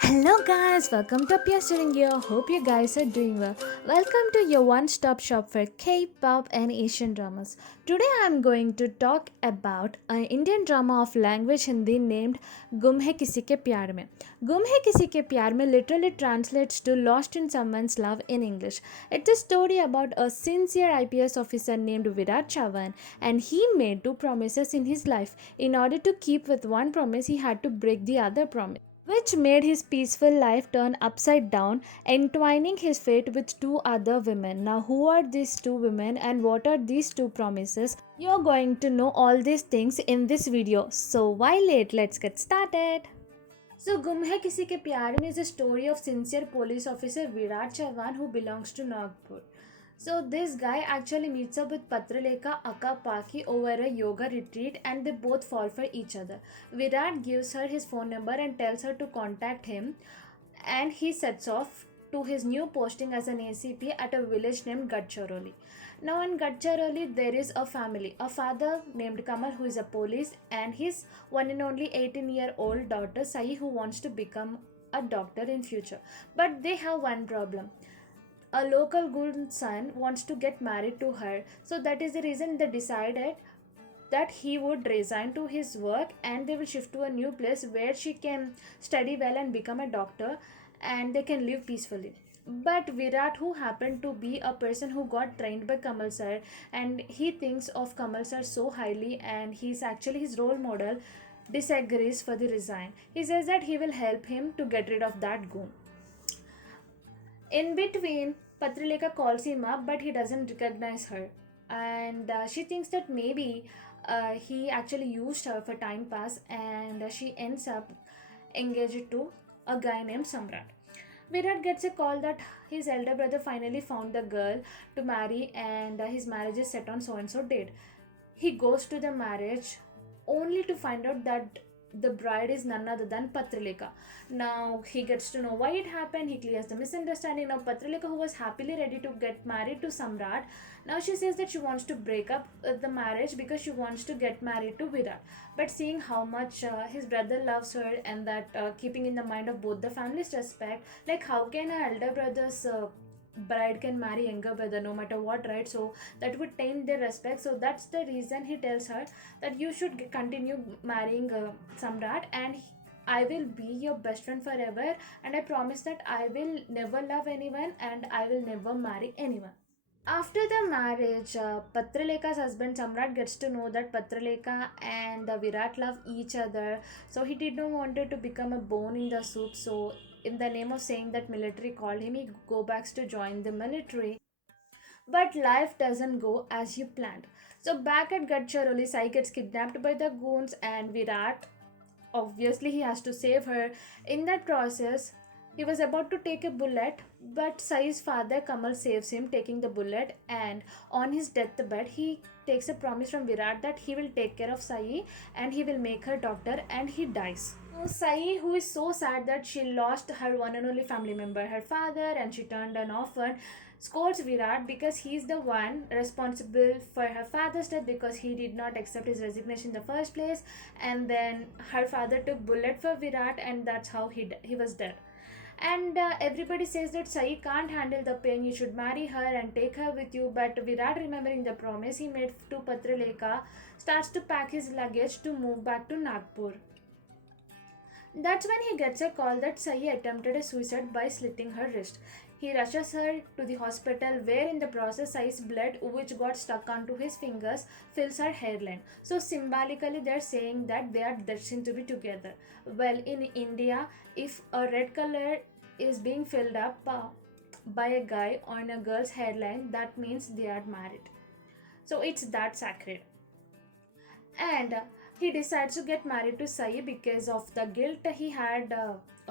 Hello guys, welcome to Pyar here. Hope you guys are doing well. Welcome to your one-stop shop for K-pop and Asian dramas. Today I am going to talk about an Indian drama of language Hindi named Gum Hai Kisi Ke Pyar Mein. Gum Hai Kisi Ke Pyar Mein literally translates to Lost in Someone's Love in English. It's a story about a sincere IPS officer named Virat Chavan, and he made two promises in his life. In order to keep with one promise, he had to break the other promise, which made his peaceful life turn upside down, entwining his fate with two other women. Now, who are these two women and what are these two promises? You're going to know all these things in this video. So, why late? Let's get started. So, Gum Hai Kisi Ke Pyar Mein is a story of sincere police officer Virat Chavan who belongs to Nagpur. So this guy actually meets up with Patraleka Akapaki over a yoga retreat and they both fall for each other. Virat gives her his phone number and tells her to contact him, and he sets off to his new posting as an ACP at a village named Gadchiroli. Now in Gadchiroli there is a family, a father named Kamal who is a police and his one and only 18-year-old daughter Sai who wants to become a doctor in future. But they have one problem. A local good son wants to get married to her, so that is the reason they decided that he would resign to his work and they will shift to a new place where she can study well and become a doctor and they can live peacefully. But Virat, who happened to be a person who got trained by Kamal sir, and he thinks of Kamal sir so highly and he's actually his role model, disagrees for the resign. He says that he will help him to get rid of that goon. In between, Patrileka calls him up, but he doesn't recognize her. And she thinks that maybe he actually used her for time pass, and she ends up engaged to a guy named Samrat. Virat gets a call that his elder brother finally found the girl to marry, and his marriage is set on so and so date. He goes to the marriage only to find out that the bride is none other than Patrileka. Now he gets to know why it happened. He clears the misunderstanding. Now Patrileka, who was happily ready to get married to Samrat, now she says that she wants to break up the marriage because she wants to get married to Virat. But seeing how much his brother loves her and that keeping in the mind of both the families' respect, like how can a elder brother's bride can marry younger brother no matter what, right? So that would taint their respect. So that's the reason he tells her that you should continue marrying Samrat, and I will be your best friend forever, and I promise that I will never love anyone and I will never marry anyone. After the marriage, Patraleka's husband Samrat gets to know that Patraleka and Virat love each other. So he did not want it to become a bone in the soup. So in the name of saying that military called him, he go back to join the military. But life doesn't go as you planned. So back at Gadchiroli, Sai gets kidnapped by the goons and Virat, obviously he has to save her. In that process, he was about to take a bullet, but Sai's father Kamal saves him, taking the bullet. And on his deathbed, he takes a promise from Virat that he will take care of Sai and he will make her doctor, and he dies. So Sai, who is so sad that she lost her one and only family member, her father, and she turned an orphan, scolds Virat because he's the one responsible for her father's death because he did not accept his resignation in the first place, and then her father took bullet for Virat, and that's how he was dead. And everybody says that Sai can't handle the pain, you should marry her and take her with you. But Virat, remembering the promise he made to Patraleka, starts to pack his luggage to move back to Nagpur. That's when he gets a call that Sai attempted a suicide by slitting her wrist. He rushes her to the hospital, where in the process Sai's blood, which got stuck onto his fingers, fills her hairline. So symbolically they're saying that they are destined to be together. Well, in India, if a red color is being filled up by a guy on a girl's hairline, that means they are married. So it's that sacred. And he decides to get married to Sai because of the guilt he had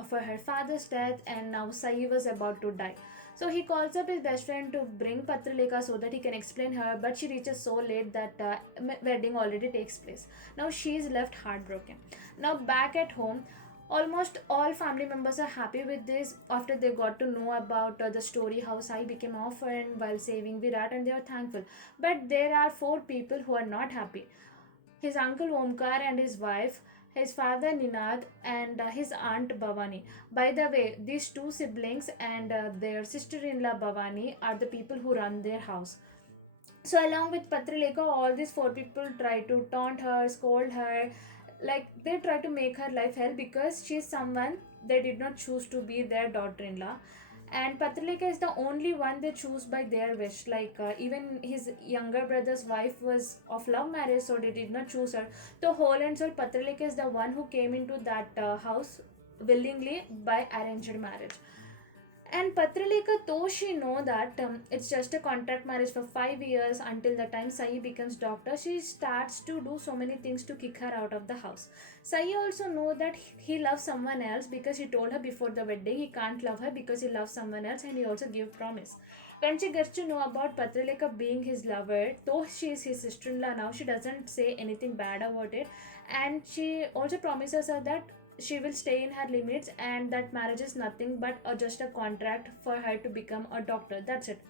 for her father's death, and now Sai was about to die. So he calls up his best friend to bring Patraleka so that he can explain her, but she reaches so late that wedding already takes place. Now she is left heartbroken. Now back at home, almost all family members are happy with this after they got to know about the story how Sai became orphan while saving Virat, and they are thankful. But there are four people who are not happy: his uncle Omkar and his wife, his father Ninad, and his aunt Bhavani. By the way, these two siblings and their sister-in-law Bhavani are the people who run their house. So along with Patralekha, all these four people try to taunt her, scold her, like they try to make her life hell because she's someone they did not choose to be their daughter-in-law. And Patralekha is the only one they choose by their wish. Like even his younger brother's wife was of love marriage, so they did not choose her. The whole and soul Patralekha is the one who came into that house willingly by arranged marriage. And Patralika, though she know that it's just a contract marriage for 5 years until the time Sai becomes doctor, she starts to do so many things to kick her out of the house. Sai also know that he loves someone else because he told her before the wedding he can't love her because he loves someone else, and he also gave promise. When she gets to know about Patralika being his lover, though she is his sister-in-law now, she doesn't say anything bad about it, and she also promises her that she will stay in her limits and that marriage is nothing but just a contract for her to become a doctor. That's it.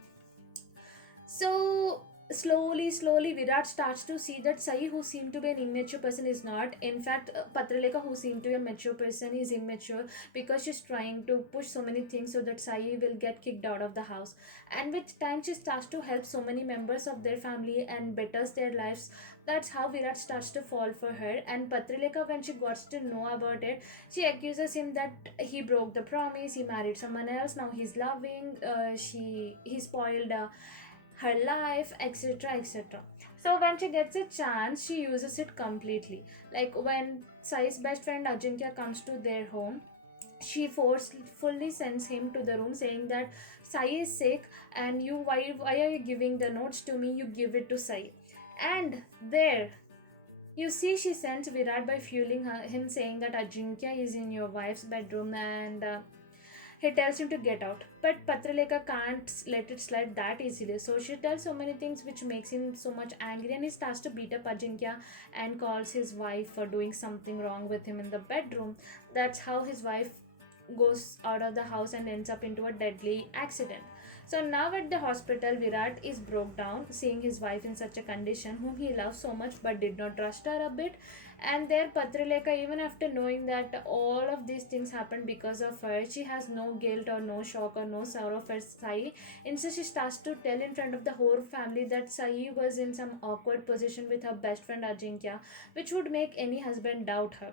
So slowly, Virat starts to see that Sai, who seemed to be an immature person, is not. In fact, Patraleka, who seemed to be a mature person, is immature because she's trying to push so many things so that Sai will get kicked out of the house. And with time, she starts to help so many members of their family and betters their lives. That's how Virat starts to fall for her. And Patraleka, when she got to know about it, she accuses him that he broke the promise, he married someone else, now he's loving, he spoiled her life, etc., etc. So when she gets a chance, she uses it completely. Like when Sai's best friend Ajinkya comes to their home, she forcefully sends him to the room saying that Sai is sick and you why are you giving the notes to me? You give it to Sai. And there you see, she sends Virat by fueling him, saying that Ajinkya is in your wife's bedroom, and he tells him to get out. But Patraleka can't let it slide that easily. So she tells so many things which makes him so much angry, and he starts to beat up Ajinkya and calls his wife for doing something wrong with him in the bedroom. That's how his wife goes out of the house and ends up into a deadly accident. So now at the hospital, Virat is broke down, seeing his wife in such a condition, whom he loves so much but did not trust her a bit. And there, Patraleka, even after knowing that all of these things happened because of her, she has no guilt or no shock or no sorrow for Sai. Instead, she starts to tell in front of the whole family that Sai was in some awkward position with her best friend Ajinkya, which would make any husband doubt her.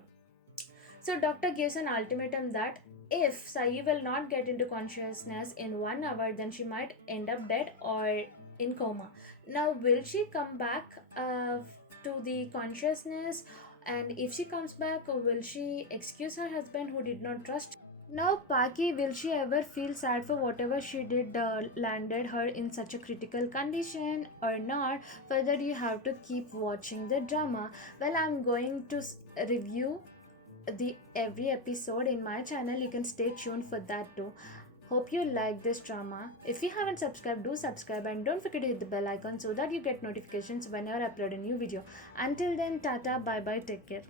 So doctor gives an ultimatum that if Sai will not get into consciousness in 1 hour, then she might end up dead or in coma. Now, will she come back to the consciousness? And if she comes back, will she excuse her husband who did not trust? Now, Paki, will she ever feel sad for whatever she did landed her in such a critical condition or not? Further, you have to keep watching the drama. Well, I'm going to review the every episode in my channel. You can stay tuned for that too. Hope you like this drama. If you haven't subscribed, do subscribe and don't forget to hit the bell icon so that you get notifications whenever I upload a new video. Until then, tata, bye bye, take care.